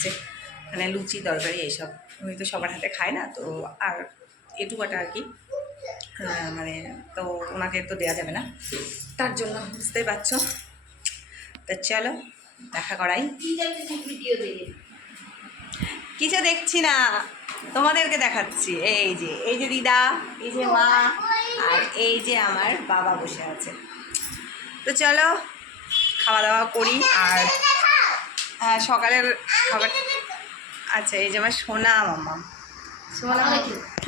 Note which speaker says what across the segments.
Speaker 1: যাচ্ছে মানে লুচি, তরকারি এইসব। উনি তো সবার হাতে খায় না, তো আর এটুকাটা আর কি। মানে তো ওনাকে তো দেওয়া যাবে না। তার জন্য বুঝতেই পারছ। তা চলো, দেখা করাই। কিছু দেখছি না, তোমাদেরকে দেখাচ্ছি। এই যে এই যে দিদা, এই যে মা, আর এই যে আমার বাবা বসে আছে। তো চলো, খাওয়া দাওয়া করি, আর হ্যাঁ সকালের খাবার আচ্ছা এই যে আমার সোনা মামা।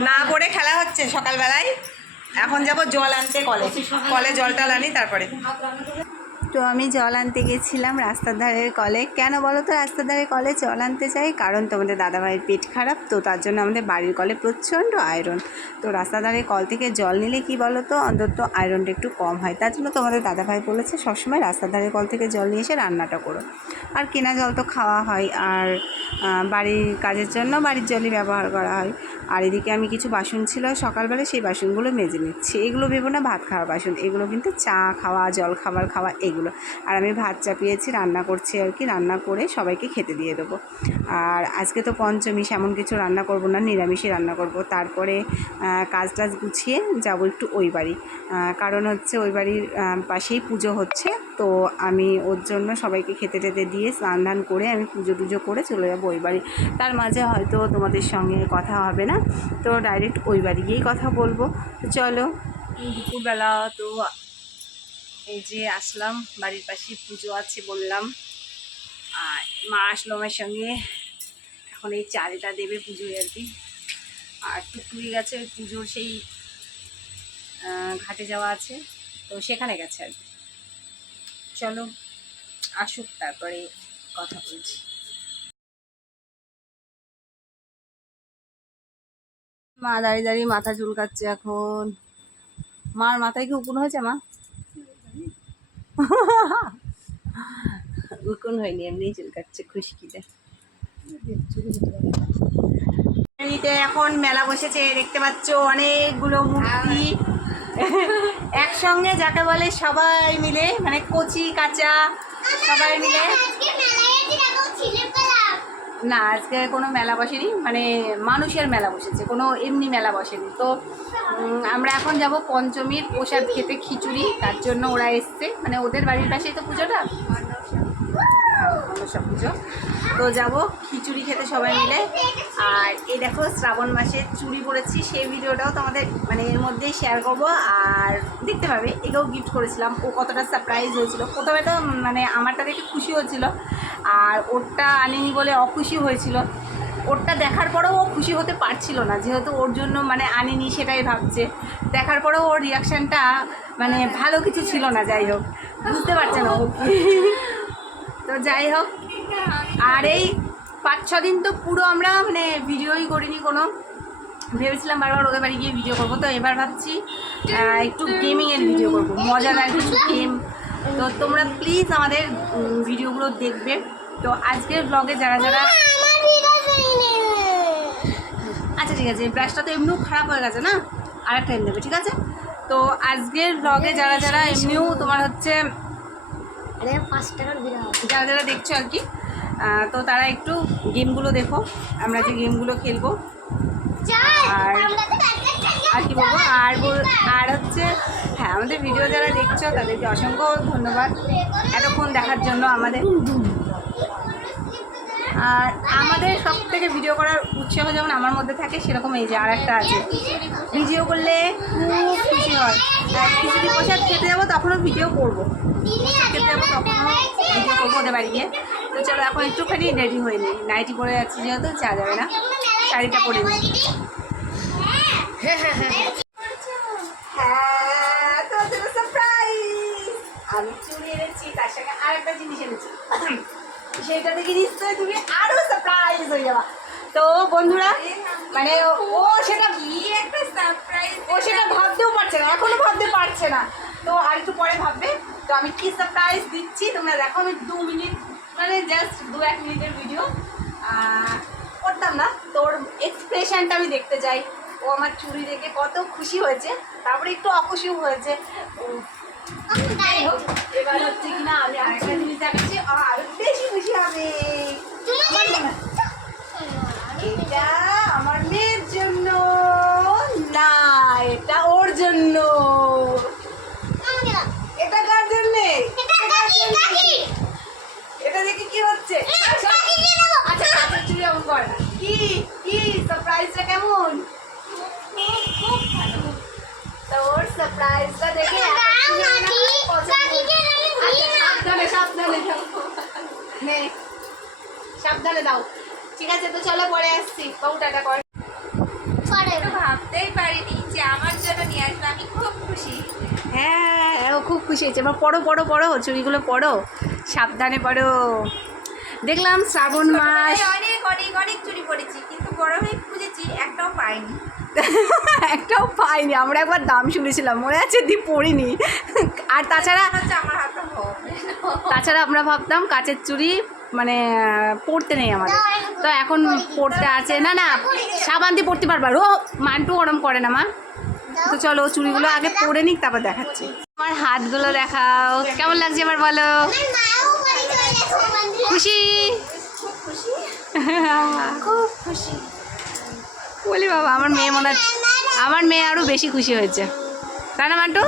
Speaker 1: না করে খেলা হচ্ছে সকালবেলায়। এখন যাব জল আনতে কলে কলে জল টল আনি তারপরে। তো আমি জল আনতে গেছিলাম রাস্তার ধারের কলে। কেন বলো তো রাস্তার ধারে কলে জল আনতে চাই কারণ তোমাদের দাদাভাইয়ের পেট খারাপ, তো তার জন্য আমাদের বাড়ির কলে প্রচণ্ড আয়রন তো রাস্তার ধারে কল থেকে জল নিলে কি বলো তো? অন্তত আয়রনটা একটু কম হয়। তার জন্য তোমাদের দাদাভাই বলেছে, সবসময় রাস্তার ধারে কল থেকে জল নিয়ে এসে রান্নাটা করো। আর কেনা জল তো খাওয়া হয়, আর বাড়ির কাজের জন্য বাড়ির জলই ব্যবহার করা হয়। আর এদিকে আমি কিছু বাসন ছিল, সকালবেলা সেই বাসনগুলো মেজে নিচ্ছি। এগুলো ভেবো না, ভাত খাওয়া বাসন। এগুলো কিন্তু চা খাওয়া, জল খাবার খাওয়া, এগুলো আর আমি ভাত চাপিয়েছি, রান্না করছি আর কি, রান্না করে সবাইকে খেতে দিয়ে দেবো। আর আজকে তো পঞ্চমী এমন কিছু রান্না করব না, নিরামিষই রান্না করব। তারপরে কাজ টাজ গুছিয়ে যাব একটু ওই বাড়ি। কারণ হচ্ছে ওই বাড়ির পাশেই পুজো হচ্ছে। তো আমি ওর জন্য সবাইকে খেতে টেতে দিয়ে স্নান ধান করে আমি পুজো টুজো করে চলে যাব ওই বাড়ি। তার মাঝে হয়তো তোমাদের সঙ্গে কথা হবে না। তো ডাইরেক্ট ওই বাড়ি গিয়েই কথা বলব। চলো। দুপুরবেলা তো এই যে আসলাম, বাড়ির পাশে পুজো আছে বললাম। আর মা আসলো আমার সঙ্গে। এখন এই চারিটা দেবে পুজোয় আর কি। আর টুকটুকি গেছে পুজোর সেই ঘাটে যাওয়া আছে। তো সেখানে গেছে আর কি। চলো, আসুক তারপরে কথা বলছি। মা দাঁড়িয়ে দাঁড়িয়ে মাথা চুলকাচ্ছে এখন। মার মাথায় কি উকুন হয়েছে মা? উকুন হয়নি, এমনি চুলকাচ্ছে খুশকিতে। নিতে এখন মেলা বসেছে, দেখতে পাচ্ছ অনেকগুলো মূর্তি। একসঙ্গে যাকে বলে সবাই মিলে মানে কচি, কাঁচা, সবাই মিলে। না, আজকে কোনো মেলা বসেনি মানে মানুষের মেলা বসেছে, কোনো এমনি মেলা বসেনি। তো আমরা এখন যাব পঞ্চমীর প্রসাদ খেতে খিচুড়ি, তার জন্য ওরা এসছে মানে ওদের বাড়ির পাশেই তো পুজোটা? মনসা পুজো। তো যাব খিচুড়ি খেতে সবাই মিলে। আর এই দেখো, শ্রাবণ মাসে চুড়ি পরেছি, সেই ভিডিওটাও তোমাদের মানে এর মধ্যেই শেয়ার করব। আর দেখতে পাবে, একেও গিফট করেছিলাম। ও কতটা সারপ্রাইজ হয়েছিল। প্রথমে তো মানে আমারটা দেখে খুশি হয়েছিল আর ওরটা আনেনি বলে অখুশি হয়েছিল। ওরটা দেখার পরেও ও খুশি হতে পারছিল না। যেহেতু ওর জন্য মানে আনেনি সেটাই ভাবছে। দেখার পরেও ওর রিয়াকশানটা মানে ভালো কিছু ছিল না, যাই হোক। বুঝতে পারছে না ও। তো যাই হোক আর এই পাঁচ ছ দিন তো পুরো আমরা মানে ভিডিওই করিনি কোনো। ভেবেছিলাম বারবার ওদের বাড়ি গিয়ে ভিডিও করব তো এবার ভাবছি একটু গেমিংয়ের ভিডিও করব। মজাদার কিছু গেম তো তোমরা প্লিজ আমাদের ভিডিওগুলো দেখবে। তো আজকের ব্লগে যারা যারা আচ্ছা ঠিক আছে ব্রাশটা তো এমনিও খারাপ হয়ে গেছে না? আর একটা দেবে ঠিক আছে? তো আজকের ব্লগে যারা যারা এমনিও তোমার হচ্ছে
Speaker 2: আরে পাঁচ টাকার বিড়াল
Speaker 1: যারা যারা দেখছ আর কি তো তারা একটু গেমগুলো দেখো আমরা যে গেমগুলো খেলব। আর আর কি বলব আর বল- আর হচ্ছে হ্যাঁ আমাদের ভিডিও যারা দেখছ তাদেরকে অসংখ্য ধন্যবাদ এতক্ষণ দেখার জন্য আমাদের। আর আমাদের সব থেকে ভিডিও করার উৎসাহ যেমন আমার মধ্যে থাকে সেরকম এই যে আর একটা আছে। ভিডিও করলে খুব খুশি হয়। আর খিচুড়ি প্রসাদ খেতে যাব তখনও ভিডিও করব। যাব তখনও ভিডিও করব ওদের বাড়ি গিয়ে। তো চলো এখন একটুখানি রেডি হয়ে নিই। নাইটি পরে যাচ্ছি যেহেতু চা যাবে না। শাড়িটা পরে নিই। হ্যাঁ তোদের সারপ্রাইজ আমি চুড়ি এনেছি তুমি আরও সারপ্রাইজ হয়ে যাবা। তো বন্ধুরা মানে ও সেটা একটা সারপ্রাইজ ও সেটা ভাবতেও পারছে না এখনও ভাবতে পারছে না তো আর একটু পরে ভাববে তো আমি কি সারপ্রাইজ দিচ্ছি? তোমরা দেখো আমি দু মিনিট মানে জাস্ট দু এক মিনিটের ভিডিও করতাম না। তোর এক্সপ্রেশনটা আমি দেখতে চাই। ও আমার চুড়ি দেখে কত খুশি হয়েছে তারপরে একটু অখুশিও হয়েছে। ও যাই হোক, এবার হচ্ছে কিনা আমি আরেকটা জিনিস দেখাচ্ছি। আর বেশি খুশি হবে। এটা আমার মেয়ের জন্য না এটা ওর জন্য এটা কার জন্য এটা দেখে কি হচ্ছে আচ্ছা কাঁচের চুড়ি এমন কর না। কি কি সারপ্রাইজটা কেমন? খুব ভালো। তো ওর সারপ্রাইজটা দেখে সাবধানে সাবধানে দাও নে। সাবধানে দাও। ঠিক আছে তো চলো পরে আসছি। বাবু টাটা কর
Speaker 3: ভাবতেই পারিনি যে আমার জন্য নিয়ে আসবে। আমি খুব খুশি।
Speaker 1: হ্যাঁ ও খুব খুশি হয়েছে। এবার পড়ো পড়ো পড়ো চুড়িগুলো পড়ো। সাবধানে পড়ো। দেখলাম শ্রাবণ মাস।
Speaker 3: অনেক অনেক অনেক চুরি পড়েছি কিন্তু বড় হয়ে পাইনি।
Speaker 1: একটাও পাইনি। আমরা একবার দাম শুনেছিলাম। মনে আছে দি পড়িনি। আর তাছাড়া
Speaker 3: আমার হাতে
Speaker 1: তাছাড়া আমরা ভাবতাম কাচের চুড়ি মানে পড়তে নেই আমাদের। তো এখন পড়তে আছে। না না সাবান দিয়ে পড়তে পারবার ও মানটু গরম করে না মা। তো চলো চুড়িগুলো আগে পরে নিক তারপর দেখাচ্ছি। আমার হাতগুলো দেখাও। কেমন লাগছে এবার বলো? খুশি।
Speaker 3: খুব খুশি।
Speaker 1: বলি বাবা, আমার মেয়ে মনে আমার মেয়ে আরও বেশি খুশি হয়েছে। তাই না, মান্টু?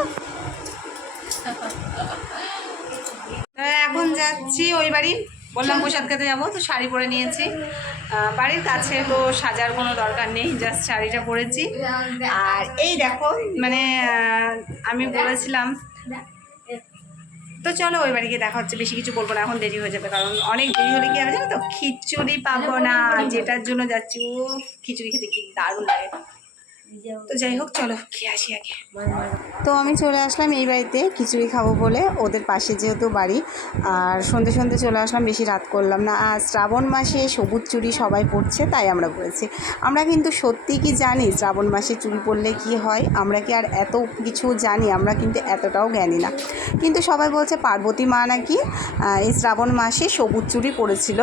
Speaker 1: এখন যাচ্ছি ওই বাড়ি। বললাম প্রসাদ খেতে যাব, তো শাড়ি পরে নিয়েছি। বাড়ির কাছে তো সাজার কোনো দরকার নেই জাস্ট শাড়িটা পরেছি। আর এই দেখো মানে আমি বলেছিলাম তো চলো ওই বাড়ি গিয়ে দেখা হচ্ছে। বেশি কিছু বলব না, এখন দেরি হয়ে যাবে, কারণ অনেক দেরি হলে কি হবে জানো তো? খিচুড়ি পাবো না, যেটার জন্য যাচ্ছি ও খিচুড়ি খেতে কি দারুণ লাগে। তো যাই হোক চলো। খেয়ে আসি আগে। তো আমি চলে আসলাম এই বাড়িতে খিচুড়ি খাব বলে ওদের পাশে যেহেতু বাড়ি। আর সন্ধে সন্ধে চলে আসলাম বেশি রাত করলাম না। আর শ্রাবণ মাসে সবুজ চুড়ি সবাই পড়ছে তাই আমরা পড়েছি আমরা কিন্তু সত্যি কি জানি শ্রাবণ মাসে চুড়ি পরলে কি হয়? আমরা কি আর এত কিছু জানি? আমরা কিন্তু এতটাও জ্ঞানী না। কিন্তু সবাই বলছে পার্বতী মা নাকি এই শ্রাবণ মাসে সবুজ চুড়ি পড়েছিল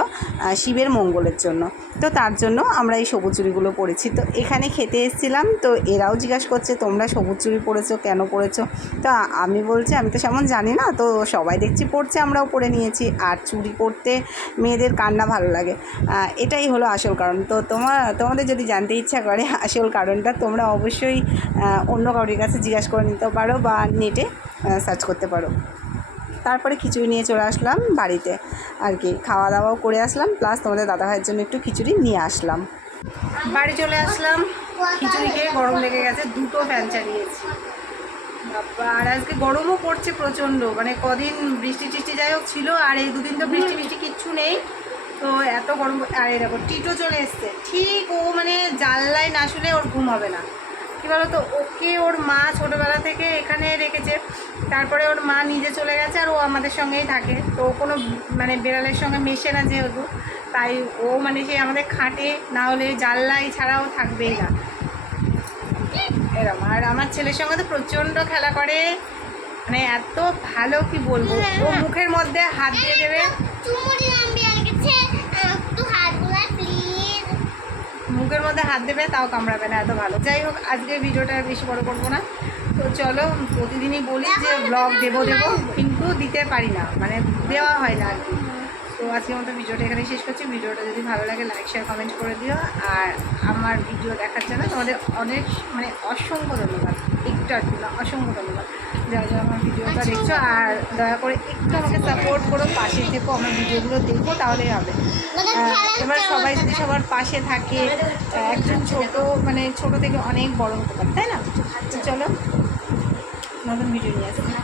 Speaker 1: শিবের মঙ্গলের জন্য। তো তার জন্য আমরা এই সবুজ চুড়িগুলো পরেছি তো এখানে খেতে এসেছিলাম তো এরাও জিজ্ঞাসা করছে, তোমরা সবুজ চুড়ি পরেছো, কেন পরেছো? তো আমি বলছি, আমি তো সেমন জানি না, তো সবাই দেখছি পড়ছে আমরাও পরে নিয়েছি। আর চুরি পরতে মেয়েদের কান্না ভালো লাগে। এটাই হলো আসল কারণ। তো তোমার তোমাদের যদি জানতে ইচ্ছা করে আসল কারণটা, তোমরা অবশ্যই অন্য কারোর কাছে জিজ্ঞাসা করে নিতে পারো বা নেটে সার্চ করতে পারো। তারপরে খিচুড়ি নিয়ে চলে আসলাম বাড়িতে আর কি। খাওয়া দাওয়াও করে আসলাম, প্লাস তোমাদের দাদাভাইয়ের জন্য একটু খিচুড়ি নিয়ে আসলাম। বাড়ি চলে আসলাম। খিচুড়ি খেয়ে গরম লেগে গেছে, দুটো ফ্যান চালিয়েছি। আর আজকে গরমও পড়ছে প্রচণ্ড। মানে কদিন বৃষ্টি টিষ্টি যাই হোক ছিল, আর এই দুদিন তো বৃষ্টি বৃষ্টি কিচ্ছু নেই। তো এত গরম, আর এই দেখো, টিটো চলে এসছে। ঠিক ও মানে জানলায় না শুলে ওর ঘুম হবে না। কী বলো তো ওকে ওর মা ছোটোবেলা থেকে এখানে রেখেছে। তারপরে ওর মা নিজে চলে গেছে আর ও আমাদের সঙ্গেই থাকে। তো কোনো মানে বেড়ালের সঙ্গে মেশে না যেহেতু। তাই ও মানে সে আমাদের খাটে না হলে জানলাই ছাড়াও থাকবেই না। এরম। আর আমার ছেলের সঙ্গে তো প্রচণ্ড খেলা করে। মানে এত ভালো কি বলব? ও মুখের মধ্যে হাত দিয়ে দেবে। মুখের মধ্যে হাত দেবে, তাও কামড়াবে না, এত ভালো। যাই হোক আজকে ভিডিওটা বেশি বড় করব না। তো চলো প্রতিদিনই বলি যে ব্লগ দেবো দেবো কিন্তু দিতে পারি না মানে দেওয়া হয় না আর কি। তো আজকের মতো ভিডিওটা এখানে শেষ করছি। ভিডিওটা যদি ভালো লাগে লাইক শেয়ার কমেন্ট করে দিও। আর আমার ভিডিও দেখার জন্য তোমাদের অনেক মানে অসংখ্য ধন্যবাদ। একটু আর না অসংখ্য ধন্যবাদ। যারা যারা আমার ভিডিওটা দেখছ আর দয়া করে একটু আমাকে সাপোর্ট করো পাশে থেকো আমার ভিডিওগুলো দেখো তাহলেই হবে। আহ, এবার সবাই যদি সবার পাশে থাকে একজন ছোট মানে ছোট থেকে অনেক বড় হতে পারে তাই না? চলো নতুন ভিডিও নিয়ে আসি